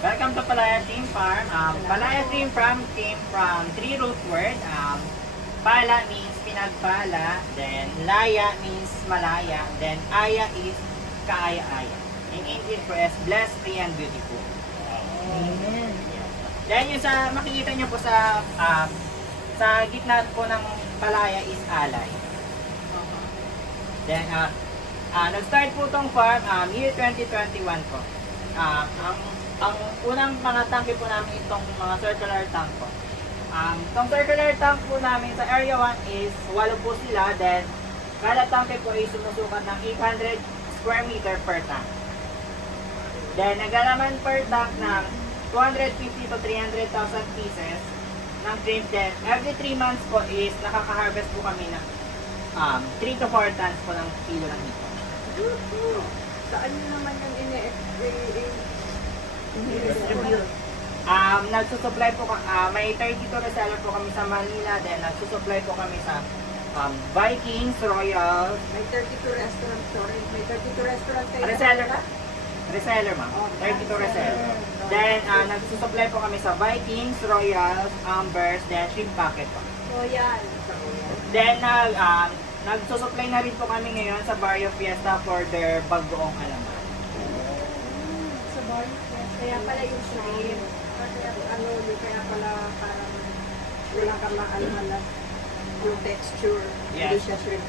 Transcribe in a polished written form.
Welcome to Palaya Shrimp Farm. Palaya Shrimp Farm came from three root words. Pala means pinagpala, then laya means malaya, then aya is kaaya-aya. In English po is blessed, free, and beautiful. Amen. Then yung sa makikita nyo po sa gitna po ng palaya is alay. Then nag-start po tong farm year 2021 po. Ang unang mga tangke po namin itong mga circular tank po. Itong circular tank po namin sa area 1 is 8 po sila. Then kada tangke po ay sumusukat ng 800 square meter per tank. Then naglalaman per tank ng 250 to 300,000 pieces ng shrimp. Then every 3 months po is nakaka-harvest po kami ng 3 to 4 tons po ng kilo ng hito. Saan nyo naman yung Nagsusupply po, may 32 reseller po kami sa Manila, then nagsusupply po kami sa Vikings, Royal, May 32 restaurant, sorry. May 32 restaurant kayo. reseller po. Reseller ma'am, 32 reseller. Then nagsusupply po kami sa Vikings, Royal, Ambers, then Shrimp Packet po. So yan. Then nagsusupply na rin po kami ngayon sa Barrio Fiesta for their bagoong alaman. Sa bar. Kaya pala yung shrimp. Kaya pala parang wala kang maalaman yung texture. Yes. Hindi siya shrimp.